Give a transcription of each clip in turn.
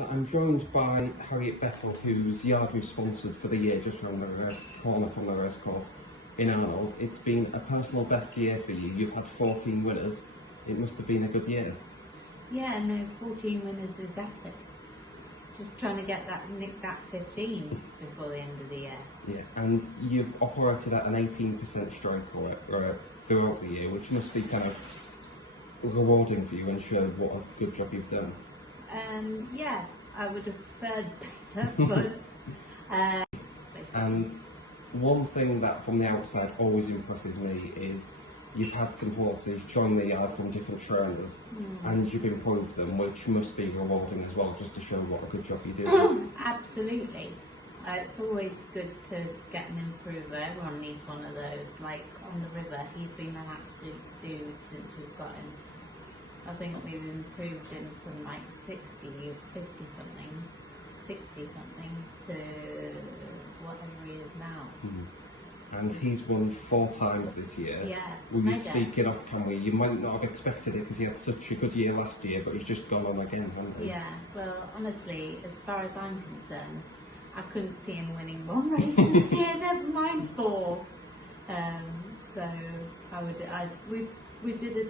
So I'm joined by Harriet Bethell, who's yard we've sponsored for the year just around the corner from the Racecourse in Arnold. It's been a personal best year for you. You've had 14 winners. It must have been a good year. Yeah, no, 14 winners is epic. Just trying to nick that 15 before the end of the year. Yeah, and you've operated at an 18% strike rate throughout the year, which must be kind of rewarding for you and show what a good job you've done. Yeah, I would have preferred better, but... And one thing that from the outside always impresses me is you've had some horses join the yard from different trainers and you've improved them, which must be rewarding as well, just to show what a good job you do. Absolutely. It's always good to get an improver. Everyone needs one of those. Like on the river, he's been an absolute dude since we've got him. I think we've improved him from like 60 something to whatever he is now. And he's won 4 times this year. Yeah. We were speaking off camera, you might not have expected it because he had such a good year last year, but he's just gone on again, hasn't he? Yeah, well, honestly, as far as I'm concerned, I couldn't see him winning 1 race this year, never mind 4. So we did a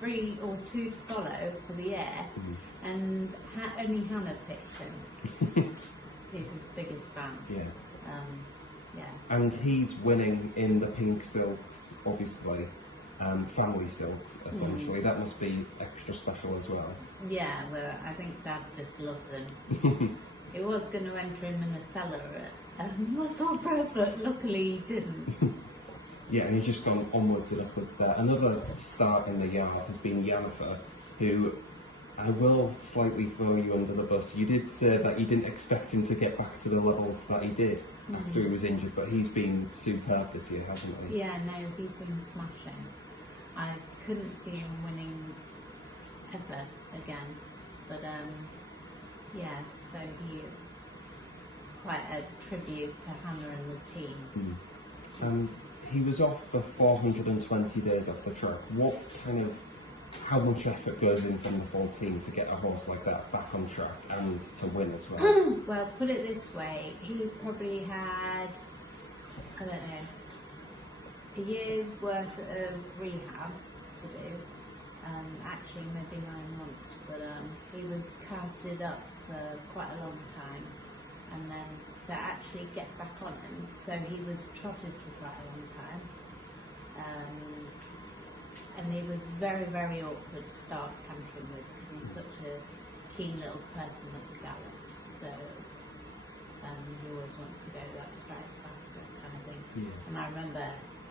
3 or 2 to follow for the year, and only Hannah picked him. He's his biggest fan. Yeah. Yeah. And he's winning in the pink silks, obviously, family silks, essentially. That must be extra special as well. Yeah, well, I think Dad just loves him. He was going to enter him in the cellar at Musselburgh, but luckily he didn't. Yeah, and he's just gone onwards and upwards there. Another start in the yard has been Jennifer, who I will slightly throw you under the bus. You did say that you didn't expect him to get back to the levels that he did after he was injured, but he's been superb this year, hasn't he? Yeah, no, he's been smashing. I couldn't see him winning ever again, but yeah, so he is quite a tribute to Hannah and the team. And he was off for 420 days off the track. How much effort goes in from the full team to get a horse like that back on track and to win as well? Well, put it this way, he probably had, I don't know, a year's worth of rehab to do. Actually, maybe 9 months, but he was casted up for quite a long time, and then to actually get back on him, so he was trotted for quite a long time. And he was very, very awkward to start cantering with because he's such a keen little person at the gallop. So he always wants to go that straight faster kind of thing. Yeah. And I remember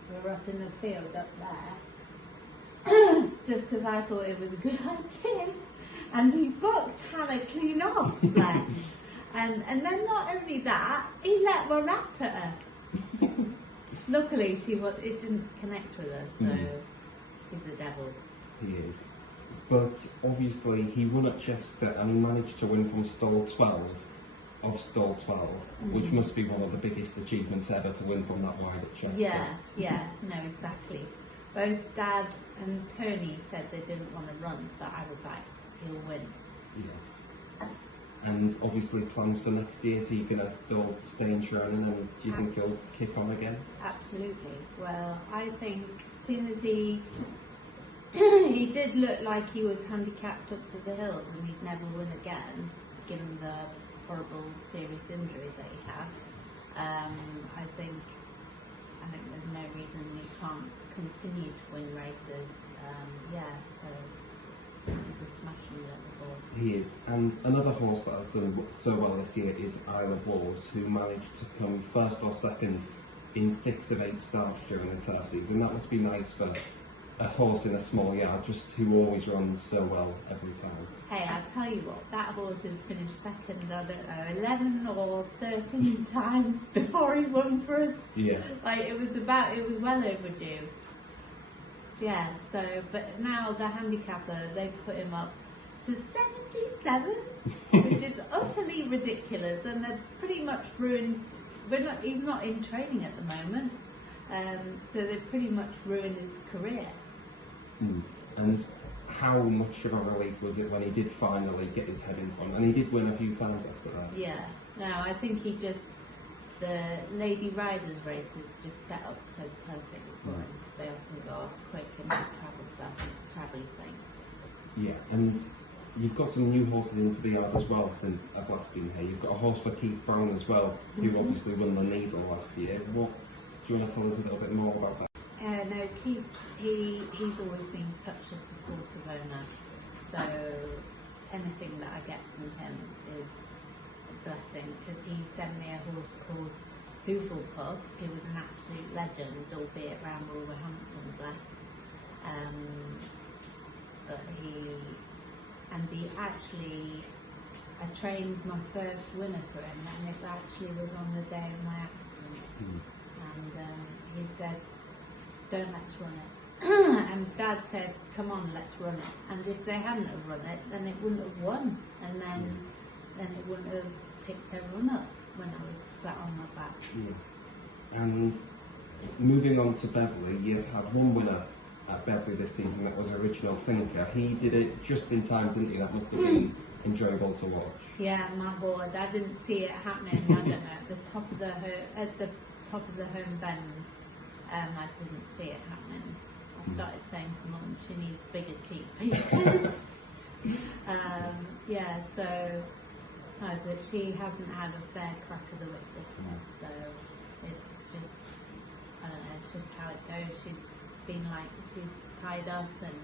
we were up in the field up there just because I thought it was a good idea. And he booked Hannah clean off, bless. And then not only that, he let one at her. Luckily, it didn't connect with her, so... He's a devil. He is. But obviously he won at Chester and he managed to win from stall 12 of stall 12, which must be one of the biggest achievements ever to win from that wide at Chester. Yeah, no, exactly. Both Dad and Tony said they didn't want to run, but I was like, he'll win. Yeah. And obviously plans for next year, is he going to still stay in training, and do you think he'll kick on again? Absolutely. Well, I think as soon as he did look like he was handicapped up to the hills and he'd never win again, given the horrible serious injury that he had. I think there's no reason he can't continue to win races. So he's a smashing little horse. He is. And another horse that has done so well this year is Isle of Wolves, who managed to come first or second in 6 of 8 starts during the turf season. That must be nice for a horse in a small yard, just who always runs so well every time. Hey, I'll tell you what, that horse had finished second, I don't know, 11 or 13 times before he won for us. Yeah. Like, it was well overdue. Yeah, so, but now the handicapper, they put him up to 77, which is utterly ridiculous, and they're pretty much ruined. He's not in training at the moment, so they've pretty much ruined his career. And how much of a relief was it when he did finally get his head in front? And he did win a few times after that. Yeah, no, I think the Lady Riders races just set up so perfectly for him, because they often go off quick and he travels that travelly thing. Yeah, and you've got some new horses into the yard as well since I've last been here. You've got a horse for Keith Brown as well, who obviously won the Needle last year. Do you want to tell us a little bit more about that? No, Keith, he's always been such a supportive owner, so anything that I get from him is a blessing, because he sent me a horse called Hufflepuff, who was an absolute legend, albeit around Wolverhampton Black. But I trained my first winner for him, and it actually was on the day of my accident. And he said, "Don't let's run it." And Dad said, "Come on, let's run it." And if they hadn't have run it, then it wouldn't have won, and then it wouldn't have picked everyone up when I was flat on my back. Yeah. And moving on to Beverley, you've had one winner at Beverley this season. That was Original Thinker. He did it just in time, didn't he? That must have been enjoyable to watch. Yeah, my board. I didn't see it happening. I don't know, at the top of the home bend. I didn't see it happening. I started saying to Mum, she needs bigger cheek pieces. Yeah, so no, but she hasn't had a fair crack of the whip this year. So it's just, I don't know, it's just how it goes. She's tied up and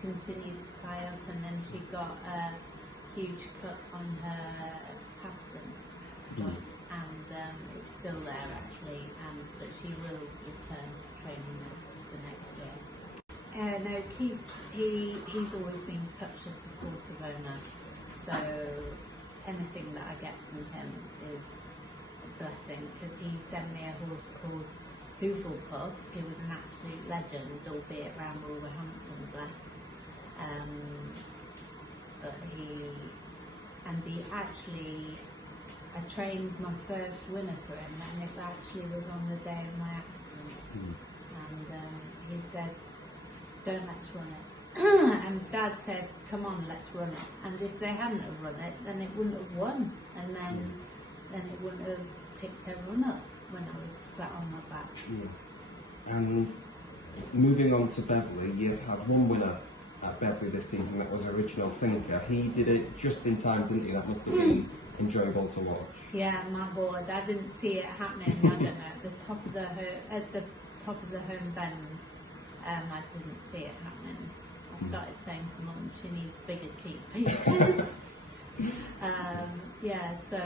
continued to tie up, and then she got a huge cut on her pastern joint, and it's still there actually, but she will return to training the next year. No, Keith, he's always been such a supportive owner, so anything that I get from him is a blessing, because he sent me a horse called Hufflepuff, who was an absolute legend, albeit around Wolverhampton Black. I trained my first winner for him, and it actually was on the day of my accident. And he said, "Don't let's run it." And Dad said, "Come on, let's run it." And if they hadn't have run it, then it wouldn't have won, and then it wouldn't have picked everyone up when I was flat on my back. Yeah. And moving on to Beverley, you've had one winner at Beverley this season. That was Original Thinker. He did it just in time, didn't he? That must have been enjoyable to watch. Yeah, my board. I didn't see it happening. I don't know, at the top of the home bend. I didn't see it happening. I started saying to Mum, she needs bigger cheek pieces. Yeah, so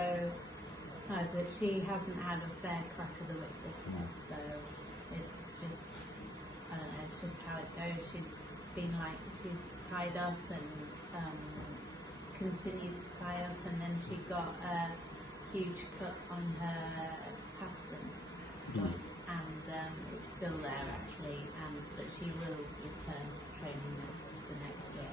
no, but she hasn't had a fair crack of the whip this year. So it's just, I don't know, it's just how it goes. She's tied up and continued to tie up, and then she got a huge cut on her pastern joint, and it's still there actually, but she will return to training the next year.